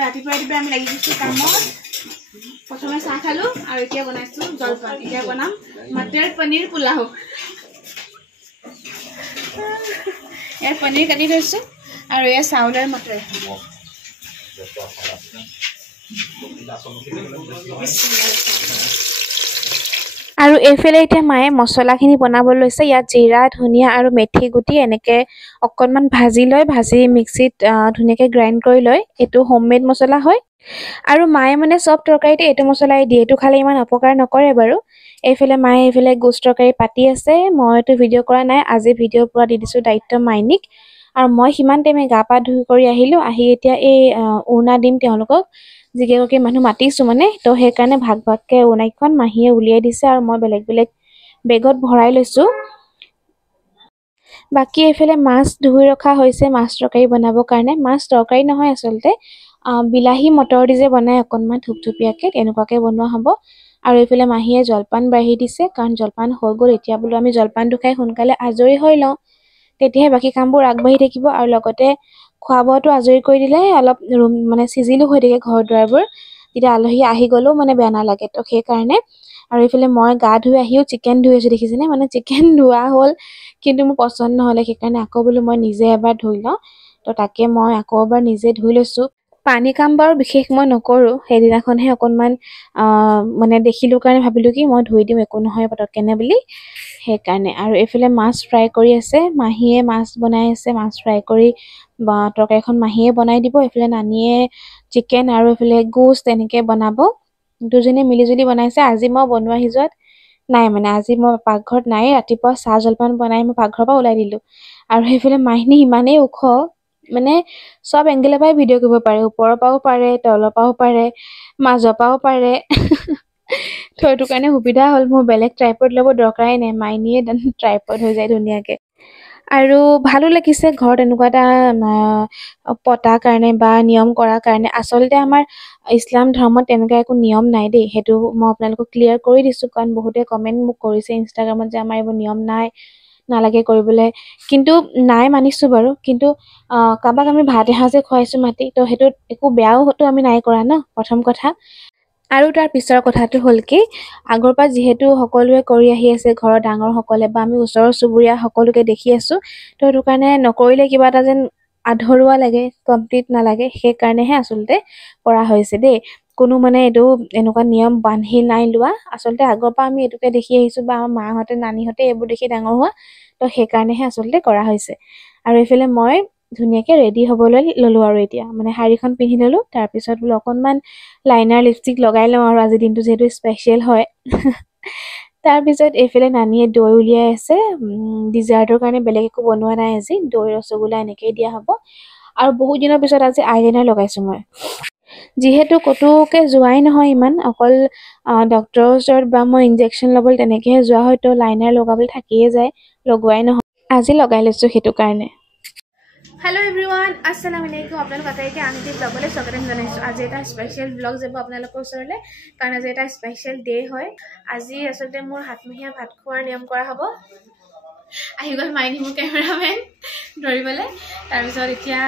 ৰাতিপুৱা আমি লাগি দিছোঁ কামত প্ৰথমে চাহ খালোঁ আৰু এতিয়া বনাইছোঁ জলপান এতিয়া বনাম মটৰ পনীৰ পোলাও ইয়াৰ পনীৰ কাটি থৈছোঁ আৰু এয়া চাউলৰ মটৰ আৰু এইফালে এতিয়া মায়ে মছলাখিনি বনাবলৈ লৈছে ইয়াত জিৰা ধনিয়া আৰু মেথি গুটি এনেকৈ অকণমান ভাজি মিক্সিত ধুনীয়াকৈ গ্ৰাইণ্ড কৰি লয় এইটো হোমমেড মছলা হয় আৰু মায়ে মানে চব তৰকাৰীতে এইটো মছলাই দিয়ে এইটো খালে ইমান অপকাৰ নকৰে বাৰু এইফালে মায়ে এইফালে গোছ তৰকাৰী পাতি আছে মইতো ভিডিঅ' কৰা নাই আজি ভিডিঅ'ৰ পৰা দি দিছোঁ দায়িত্ব মাইনিক আৰু মই সিমান টাইমে গা পা ধুই কৰি আহিলোঁ আহি এতিয়া এই উৰুণা দিম তেওঁলোকক যিকেইগৰাকী মানুহ মাতিছোঁ মানে তো সেইকাৰণে ভাগকৈ উৰুণাখন মাহীয়ে উলিয়াই দিছে আৰু মই বেলেগ বেগত ভৰাই লৈছোঁ বাকী এইফালে মাছ ধুই ৰখা হৈছে মাছ তৰকাৰী বনাবৰ কাৰণে মাছ তৰকাৰী নহয় আচলতে বিলাহী মটৰ দি যে বনাই অকণমান থুপথুপীয়াকৈ তেনেকুৱাকৈ বনোৱা হ'ব আৰু এইফালে মাহীয়ে জলপান বাঢ়ি দিছে কাৰণ জলপান হৈ গ'ল এতিয়া বোলো আমি জলপানটো খাই সোনকালে আজৰি হৈ লওঁ তেতিয়াহে বাকী কামবোৰ আগবাঢ়ি থাকিব আৰু লগতে খোৱা বোৱাটো আজৰি কৰি দিলে অলপ মানে চিজিলো হৈ থাকে ঘৰ দুৱাৰবোৰ তেতিয়া আলহী আহি গ'লেও মানে বেয়া নালাগে তো সেইকাৰণে আৰু এইফালে মই গা ধুই আহিও চিকেন ধুই আছোঁ দেখিছেনে মানে চিকেন ধোৱা হ'ল কিন্তু মোৰ পচন্দ নহ'লে সেইকাৰণে আকৌ বোলো মই নিজে এবাৰ ধুই লওঁ তো তাকে মই আকৌ এবাৰ নিজে ধুই লৈছোঁ পানী কাম বাৰু বিশেষ মই নকৰোঁ সেইদিনাখনহে অকণমান মানে দেখিলোঁ কাৰণে ভাবিলোঁ কি মই ধুই দিওঁ একো নহয় পটককেনে বুলি সেইকাৰণে আৰু এইফালে মাছ ফ্ৰাই কৰি আছে মাহীয়ে মাছ বনাই আছে মাছ ফ্ৰাই কৰি বা তৰকাৰীখন মাহীয়ে বনাই দিব এইফালে নানিয়ে চিকেন আৰু এইফালে গোছ তেনেকৈ বনাব দুজনী মিলিজুলি বনাইছে আজি মই বনোৱা সিজোৱাত নাই মানে আজি মই পাকঘৰত নাই ৰাতিপুৱা চাহ জলপান বনাই মই পাকঘৰৰ পৰা ওলাই দিলোঁ আৰু সেইফালে মাহীনি ইমানেই ওখ মানে চব এংগেলৰ পৰাই ভিডিঅ' কৰিব পাৰে ওপৰৰ পৰাও পাৰে তলৰ পৰাও পাৰে মাজৰ পৰাও পাৰে তো সেইটো কাৰণে সুবিধা হ'ল মোৰ বেলেগ ট্ৰাইপড ল'ব দৰকাৰেই নাই মাইনীয়ে ট্ৰাইপড হৈ যায় ধুনীয়াকৈ আৰু ভালো লাগিছে ঘৰত এনেকুৱা এটা পতাৰ কাৰণে বা নিয়ম কৰাৰ কাৰণে আচলতে আমাৰ ইছলাম ধৰ্মত তেনেকুৱা একো নিয়ম নাই দেই সেইটো মই আপোনালোকক ক্লিয়াৰ কৰি দিছোঁ কাৰণ বহুতে কমেণ্ট মোক কৰিছে ইনষ্টাগ্ৰামত যে আমাৰ এইবোৰ নিয়ম নালাগে কৰিবলৈ কিন্তু নাই মানিছোঁ বাৰু কিন্তু কাৰোবাক আমি ভাত এসাঁজে খুৱাইছোঁ মাতি তো সেইটোত একো বেয়াওতো আমি নাই কৰা ন প্ৰথম কথা আৰু তাৰ পিছৰ কথাটো হ'ল কি আগৰ পৰা যিহেতু সকলোৱে কৰি আহি আছে ঘৰৰ ডাঙৰসকলে বা আমি ওচৰৰ চুবুৰীয়া সকলোকে দেখি আছোঁ তো সেইটো কাৰণে নকৰিলে কিবা এটা যেন আধৰুৱা লাগে কমপ্লিট নালাগে সেইকাৰণেহে আচলতে কৰা হৈছে দেই কোনো মানে এইটো এনেকুৱা নিয়ম বান্ধি নাই লোৱা আচলতে আগৰ পৰা আমি এইটোকে দেখি আহিছোঁ বা আমাৰ মাহঁতে নানীহঁতে এইবোৰ দেখি ডাঙৰ হোৱা তো সেইকাৰণেহে আচলতে কৰা হৈছে আৰু এইফালে মই ধুনীয়াকৈ ৰেডি হ'বলৈ ল'লোঁ আৰু এতিয়া মানে শাড়ীখন পিন্ধি ল'লোঁ তাৰপিছত বোলো অকণমান লাইনাৰ লিপষ্টিক লগাই লওঁ আৰু আজিৰ দিনটো যিহেতু স্পেচিয়েল হয় তাৰপিছত এইফালে নানীয়ে দৈ উলিয়াই আছে ডিজাৰ্টৰ কাৰণে বেলেগ একো বনোৱা নাই আজি দৈ ৰসগোল্লা এনেকৈয়ে দিয়া হ'ব আৰু বহুত দিনৰ পিছত আজি আইলাইনাৰ লগাইছোঁ মই যিহেতু ক'তোকে যোৱাই নহয় ইমান অকল ডক্টৰৰ ওচৰত বা মই ইনজেকশ্যন ল'বলৈ তেনেকৈহে যোৱা হয় তো লাইনাৰ লগাবলৈ থাকিয়ে যায় লগোৱাই নহয় আজি লগাই লৈছোঁ সেইটো কাৰণে হেল্ল' এভৰিৱান আসসালামু আলাইকুম আপোনালোক আটাইকে আন এটি ব্লগলৈ স্বাগতম জনাইছোঁ আজি এটা স্পেচিয়েল ব্লগ যাব আপোনালোকৰ ওচৰলৈ কাৰণ আজি এটা স্পেচিয়েল ডে হয় আজি আচলতে মোৰ হাতমহীয়া ভাত খোৱাৰ নিয়ম কৰা হ'ব আহি গ'ল মাইনী মোৰ কেমেৰামেন ধৰিবলৈ তাৰপিছত এতিয়া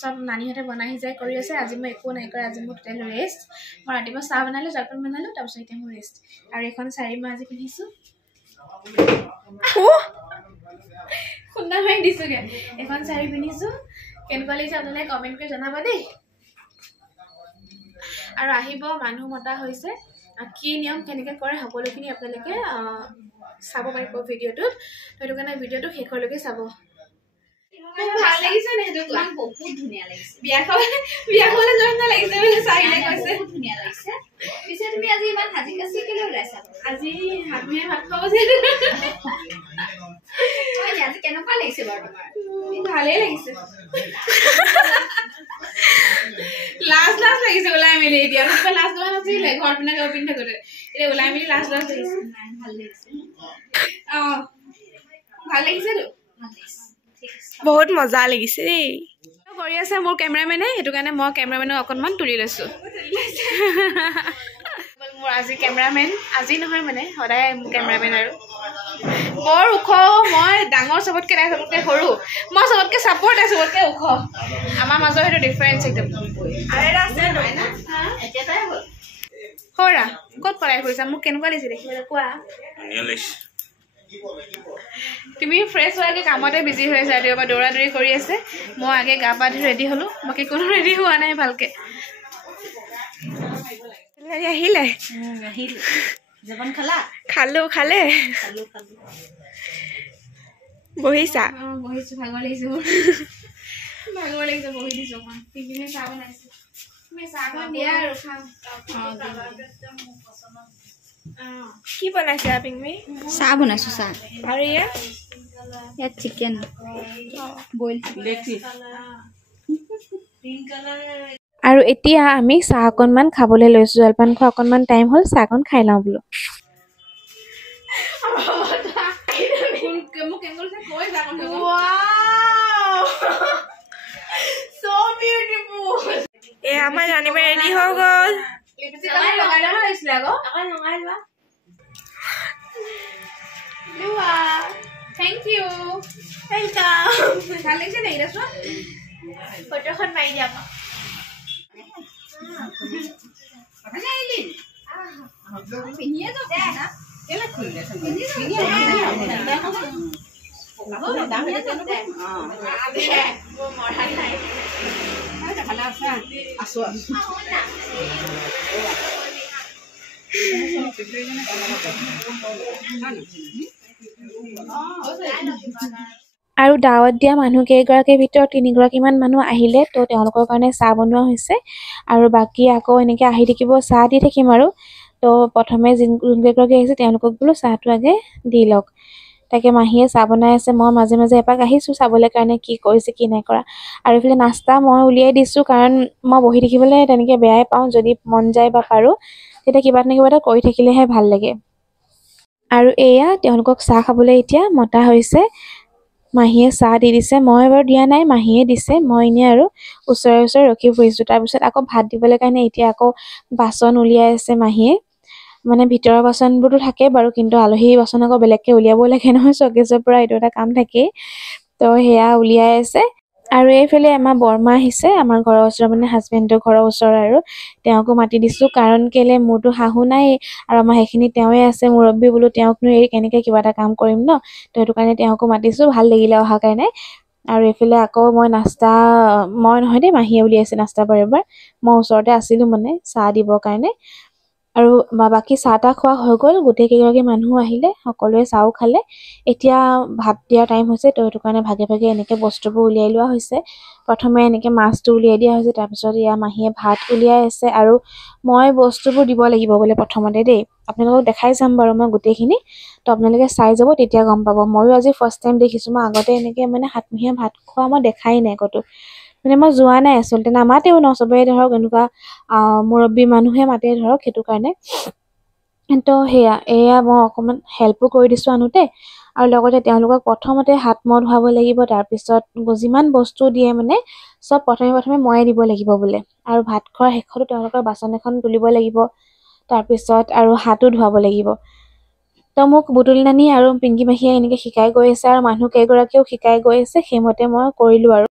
চব নানীহঁতে বনাই সিজাই কৰি আছে আজি মই একো নাই কৰা আজি মোৰ টোটেল ৰেষ্ট মই ৰাতিপুৱা চাহ বনালোঁ জলপান বনালোঁ তাৰপিছত এতিয়া মোৰ ৰেষ্ট আৰু এইখন শাৰী মই আজি পিন্ধিছোঁ খুন্দা মাৰি দিছোঁগৈ এখন শাৰী পিন্ধিছোঁ কেনেকুৱা লাগিছে আপোনালোকে কমেণ্ট কৰি জনাব দেই আৰু আহিব মানুহ মতা হৈছে কি নিয়ম কেনেকৈ কৰে সকলোখিনি আপোনালোকে চাব পাৰিব ভিডিঅ'টোত সেইটো কাৰণে ভিডিঅ'টো শেষলৈকে চাব ভাল লাগিছে নে সেইটো বহুত ধুনীয়া লাগিছে বিয়া খাবলৈ যোৱা লাগিছে বুলি চাইলে কৈছে ধুনীয়া লাগিছে পিছে তুমি আজি ইমান সাজি কাচি কেলৈ ওলাইছা আজি হাতমহীয়া ভাত খাব যে আজি কেনেকুৱা লাগিছে বাৰু তোমাৰ ভালেই লাগিছে লাজ লাগিছে ওলাই মেলি এতিয়া লাজ লগা নাছিলে ঘৰত পিন্ধি থাকোঁতে এ ওলাই মিলি লাষ্ট লাষ্ট লাগিছে ভাল লাগিছে ভাল লাগিছে তো বহুত মজা লাগিছে দেই কৰি আছে মোৰ কেমেৰামেনে সেইটো কাৰণে মই কেমেৰামেনক অকণমান তুলি লৈছোঁ মোৰ আজি কেমেৰামেন আজি নহয় মানে সদায় মোৰ কেমেৰামেন আৰু বৰ ওখ মই ডাঙৰ চবতকৈ নাই চবতকৈ সৰু মই চবতকৈ চাপৰ্ট আছে চবতকৈ ওখ আমাৰ মাজৰ সেইটো ডিফাৰেঞ্চ একদম সৰা ক'ত পলাই ফুৰিছা মোক কেনেকুৱা লাগিছে দেখিবলৈ কোৱা তুমি ফ্ৰেছ হোৱাকৈ কামতে বিজি হৈ আছা ৰাতিপুৱা পৰা দৌৰা দৌৰি কৰি আছে মই আগে গা পা ধুই ৰেডি হ'লোঁ বাকী কোনো ৰেডি হোৱা নাই ভালকৈ আহিলে খালো খালে বহিছা বহিছো ভাগৰ লাগিছে ভাগৰ লাগিছে বহি দিছো অকণমান পিংকিমে চাহ বনাইছে তুমি চাহখন দিয়া আৰু খাম কি বনাইছে পিংমি চাহ বনাইছো চাহ আৰু ইয়াত চিকেন বইল আৰু এতিয়া আমি চাহ অকণমান খাবলৈ লৈছোঁ জলপান খোৱা অকণমান টাইম হ'ল চাহকণ খাই লওঁ বোলো আমাৰ জানিবা ৰেডি হৈ গ'ল থেংক ইউ ৱেলকাম ভাল লাগিছে নেকি দেচোন ফটোখন মাৰি দিয়া আৰু দাৱত দিয়া মানুহ কেইগৰাকীৰ ভিতৰত 3গৰাকীমান মানুহ আহিলে তো তেওঁলোকৰ কাৰণে চাহ বনোৱা হৈছে আৰু বাকী আকৌ এনেকৈ আহি থাকিব চাহ দি থাকিম আৰু তো প্ৰথমে যোনকেইগৰাকী আহিছে তেওঁলোকক বোলো চাহটো আগে দি লওক তাকে মাহীয়ে চাহ বনাই আছে মই মাজে মাজে এপাক আহিছোঁ চাবলৈ কাৰণে কি কৰিছে কি নাই কৰা আৰু এইফালে নাস্তা মই উলিয়াই দিছোঁ কাৰণ মই বহি থাকিবলৈ তেনেকৈ বেয়াই পাওঁ যদি মন যায় বা পাৰোঁ তেতিয়া কিবা না কিবা এটা কৰি থাকিলেহে ভাল লাগে আৰু এয়া তেওঁলোকক চাহ খাবলৈ এতিয়া মতা হৈছে মাহীয়ে চাহ দি দিছে মই বাৰু দিয়া নাই মাহীয়ে দিছে মই এনেই আৰু ওচৰে ৰখি ফুৰিছোঁ তাৰপিছত আকৌ ভাত দিবলৈ কাৰণে এতিয়া আকৌ বাচন উলিয়াই আছে মাহীয়ে মানে ভিতৰৰ বাচনবোৰতো থাকে বাৰু কিন্তু আলহী বাচন আকৌ বেলেগকৈ উলিয়াব লাগে নহয় চকেজৰ পৰা এইটো এটা কাম থাকেই তো সেয়া উলিয়াই আছে আৰু এইফালে আমাৰ বৰমা আহিছে আমাৰ ঘৰৰ ওচৰৰ মানে হাজবেণ্ডৰ ঘৰৰ ওচৰৰ আৰু তেওঁকো মাতি দিছোঁ কাৰণ কেলে মোৰতো শাহু নাই আৰু আমাৰ সেইখিনি তেওঁৱে আছে মুৰব্বী বোলো তেওঁকনো এৰি কেনেকৈ কিবা এটা কাম কৰিম ন তো সেইটো কাৰণে তেওঁকো মাতিছোঁ ভাল লাগিলে অহাৰ কাৰণে আৰু এইফালে আকৌ মই নাস্তা মই নহয় দেই মাহীয়ে উলিয়াইছে নাস্তা বাৰে মই ওচৰতে আছিলোঁ মানে চাহ দিবৰ কাৰণে আৰু বাকী চাহ তাহ খোৱা হৈ গ'ল গোটেইকেইগৰাকী মানুহ আহিলে সকলোৱে চাহো খালে এতিয়া ভাত দিয়াৰ টাইম হৈছে তো সেইটো কাৰণে ভাগে ভাগে এনেকৈ বস্তুবোৰ উলিয়াই লোৱা হৈছে প্ৰথমে এনেকৈ মাছটো উলিয়াই দিয়া হৈছে তাৰপিছত ইয়াৰ মাহীয়ে ভাত উলিয়াই আছে আৰু মই বস্তুবোৰ দিব লাগিব বোলে প্ৰথমতে দেই আপোনালোকক দেখাই যাম বাৰু মই গোটেইখিনি তো আপোনালোকে চাই যাব তেতিয়া গম পাব ময়ো আজি ফাৰ্ষ্ট টাইম দেখিছোঁ মই আগতে এনেকৈ মানে সাতমহীয়া ভাত খোৱা মই দেখাই নাই ক'তো মানে মই যোৱা নাই আচলতে নামাতেও ন চবেই ধৰক এনেকুৱা মুৰব্বী মানুহে মাতে ধৰক সেইটো কাৰণে তো এয়া মই অকণমান হেল্পো কৰি দিছোঁ আনোতে আৰু লগতে তেওঁলোকক প্ৰথমতে হাত মুখ ধুৱাব লাগিব তাৰপিছত যিমান বস্তু দিয়ে মানে চব প্ৰথমে ময়ে দিব লাগিব বোলে আৰু ভাত খোৱাৰ শেষতো তেওঁলোকৰ বাচন এখন তুলিব লাগিব তাৰপিছত আৰু হাতো ধুৱাব লাগিব তো মোক বুটুল নানি আৰু পিংকি মাহীয়ে এনেকৈ শিকাই গৈ আছে আৰু মানুহ কেইগৰাকীয়েও শিকাই গৈ আছে সেইমতে মই কৰিলোঁ আৰু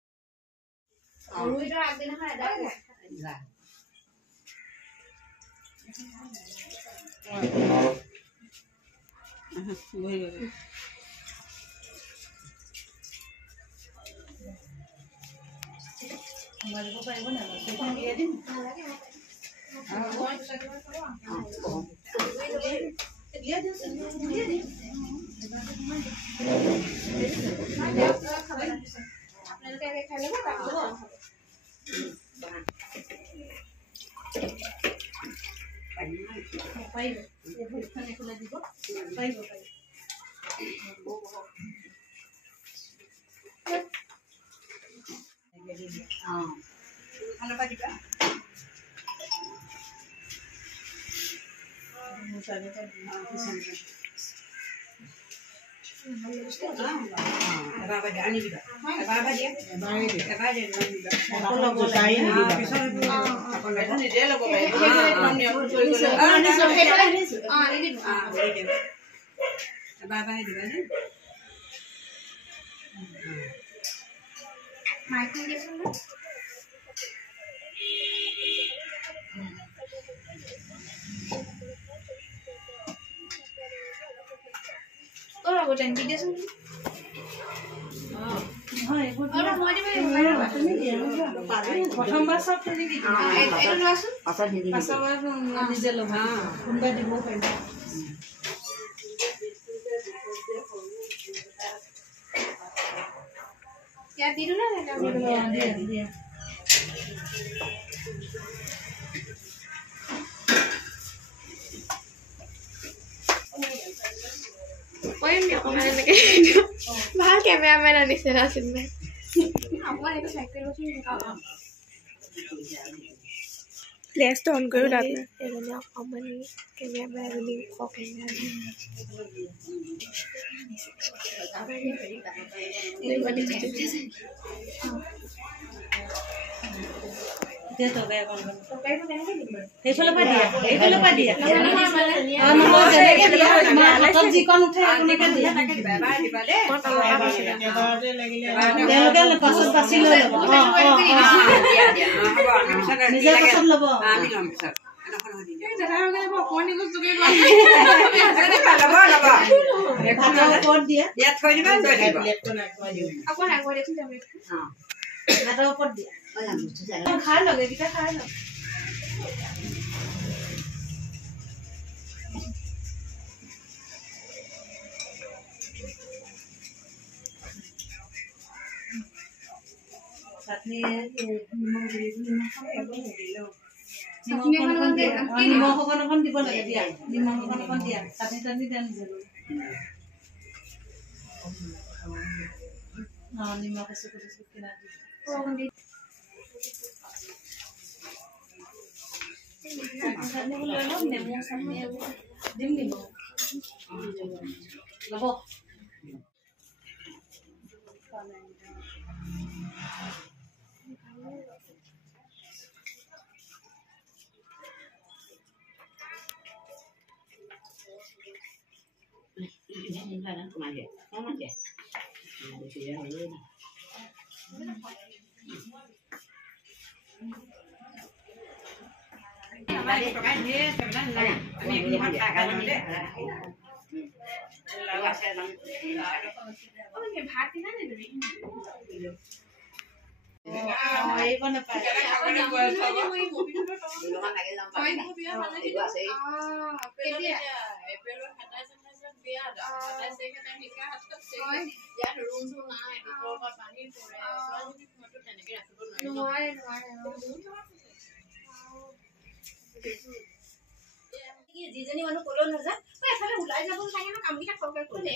প্ৰথমবাৰ চব নিজে ল'ব কোনোবাই দিব পাৰিব ভাল কেমেৰামেন আনিছে নাছিল ফ্লেছটো অন কৰিও লাভ নাই এজনী অকণমান কেমেৰামেন এজনী সেইফালৰ পৰা দিয়া এইফালৰ পৰা দিয়া হাতত যিকণ উঠে সেইকণকে দিয়া তেওঁলোকে পাছত বাছি লৈ ল'ব নিজে পাছত ল'ব ওপৰত দিয়া হাতৰ ওপৰত দিয়া খাই লগ এইকেইটা খাই লগ চাটনি নিমখ অকণ দিব লাগে দিয়া নিমখ অকণ দিয়া চাটনি চাটনি দিয়া নিজে নিমখ কিনা নেমু চাটনি দিম নিমখ ল'ব যিজনী মানুহ কলেও নাযায় এফালে ওলাই যাব লাগে না কামকেইটা খৰকৈ কৰিলে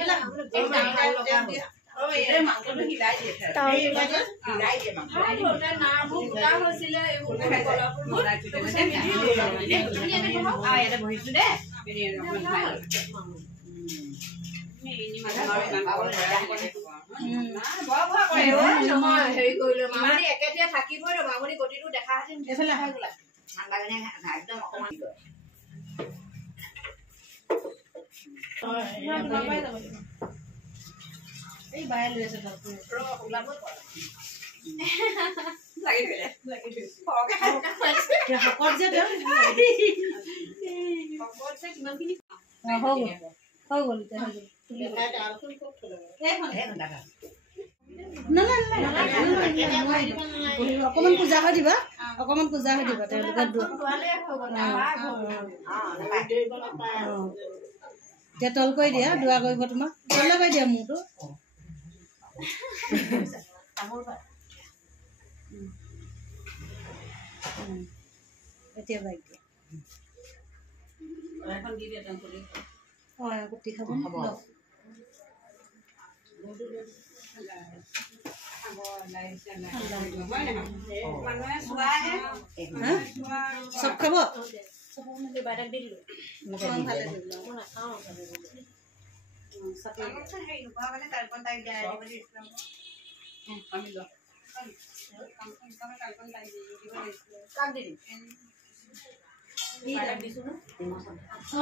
থাকিবই মামনি গতিটো দেখা এই বাই লৈ আছে অকমান পূজা হৈ দিবা তেওঁলোকে এতিয়া তল কৰি দিয়া দোৱা কৰিব তোমাক তল কৰি দিয়া মোৰটো এতিয়া বাইক দিয়া গুটি খাব চব খাব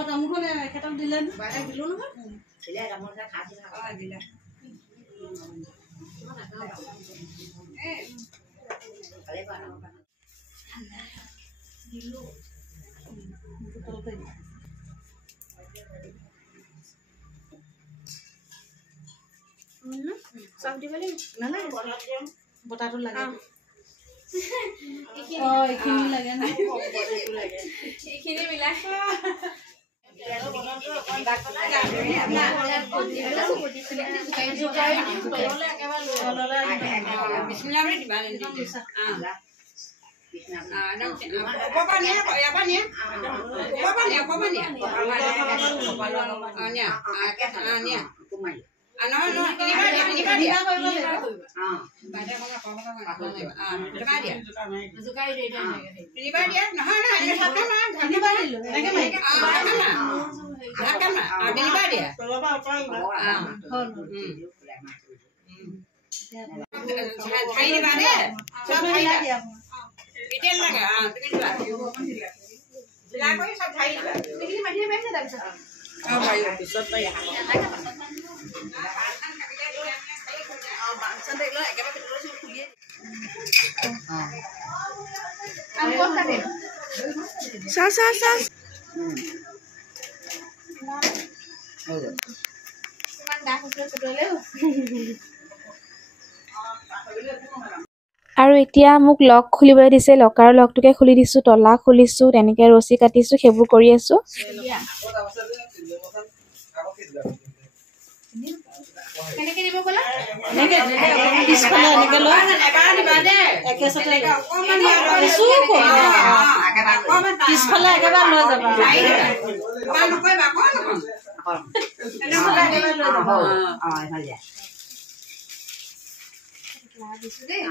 তামোলখন এখেতক দিলে দিলো নহয় দিলে সব দিব লাগিব নালাগে বতাহটো লাগে এইখিনি লাগে না এইখিনি মিলাই আৰু এতিয়া মোক লক খুলিবলৈ দিছে লকাৰৰ লকটোকে খুলি দিছো তলা খুলিছো তেনেকে ৰছী কাটিছো সেইবোৰ কৰি আছো কেনেকে দিব কলা এনেকে পিছফালে এনেকে লয় এবাৰ দিবা দে একেছতে অকমান পিছফালে একেবাৰে লৈ যাবা ইমান নকৰিবা কোন এনেহলে একেবাৰে লৈ যাবা ভালে দিছো দেই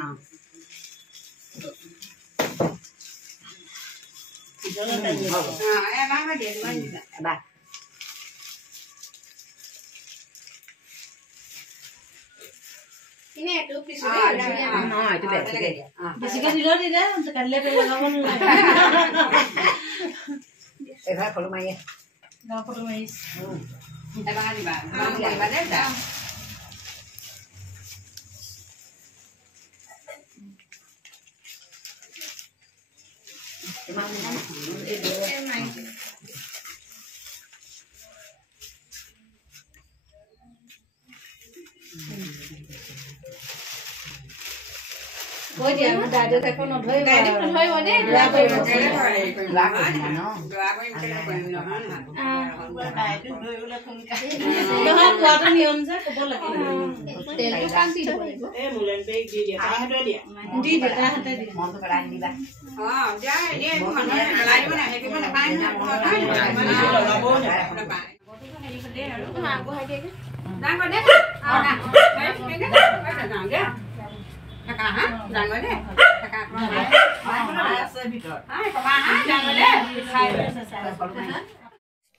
এবাৰ দিয়ে এবাৰ ইনে এটো পিছ এইটো বেছিকে দিয়া বেছিকে দিলেও দি দে কাটিলে পেলাই লগাব নালাগে এবাৰ ফলো মাৰি গাঁও ফটো মাৰিছ এবাৰ দিবা দিবা দে যা কৈ দিয়া মই দাদু কাকো নধৰিব দাদু নধৰিব দেই দোৱা কৰিব নহয় কোৱাটো নিয়ম যে ক'ব লাগে তেলটো কাম দি দিব লাগিব দি দে তাৰ হাতে দি মনটো পেলাই দিবা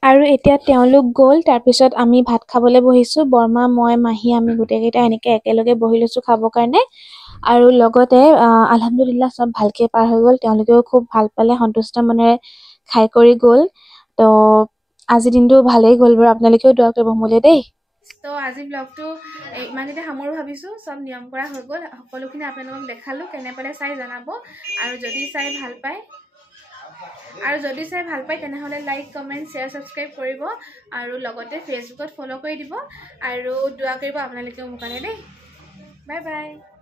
আৰু এতিয়া তেওঁলোক গ'ল তাৰপিছত আমি ভাত খাবলৈ বহিছো বৰ্মা মই মাহী আমি গোটেইকেইটা এনেকে একেলগে বহি লৈছো খাবৰ কাৰণে আৰু লগতে আলহামদুলিল্লাহ সব ভালকে পাৰ হৈ গ'ল তেওঁলোকেও খুব ভাল পালে সন্তুষ্ট মনেৰে খাই কৰি গ'ল তো আজি দিনটো ভালেই গ'ল বাৰু আপোনালোকেও দোৱা কৰিব মোলে দেই তো আজি ব্লগটো ইমানতে সামৰো ভাবিছো সব নিয়ম কৰা হৈ গ'ল সকলোখিনি আপোনালোকক দেখালো কেনে পালে চাই জনাব আৰু যদি চাই ভাল পায় তেনেহলে লাইক কমেন্ট শেয়াৰ সাবস্ক্ৰাইব কৰিব আৰু লগতে ফেসবুকত ফলো কৰি দিব আৰু দোৱা কৰিব আপোনালোকেও মোৰ কাৰণে দেই বাই বাই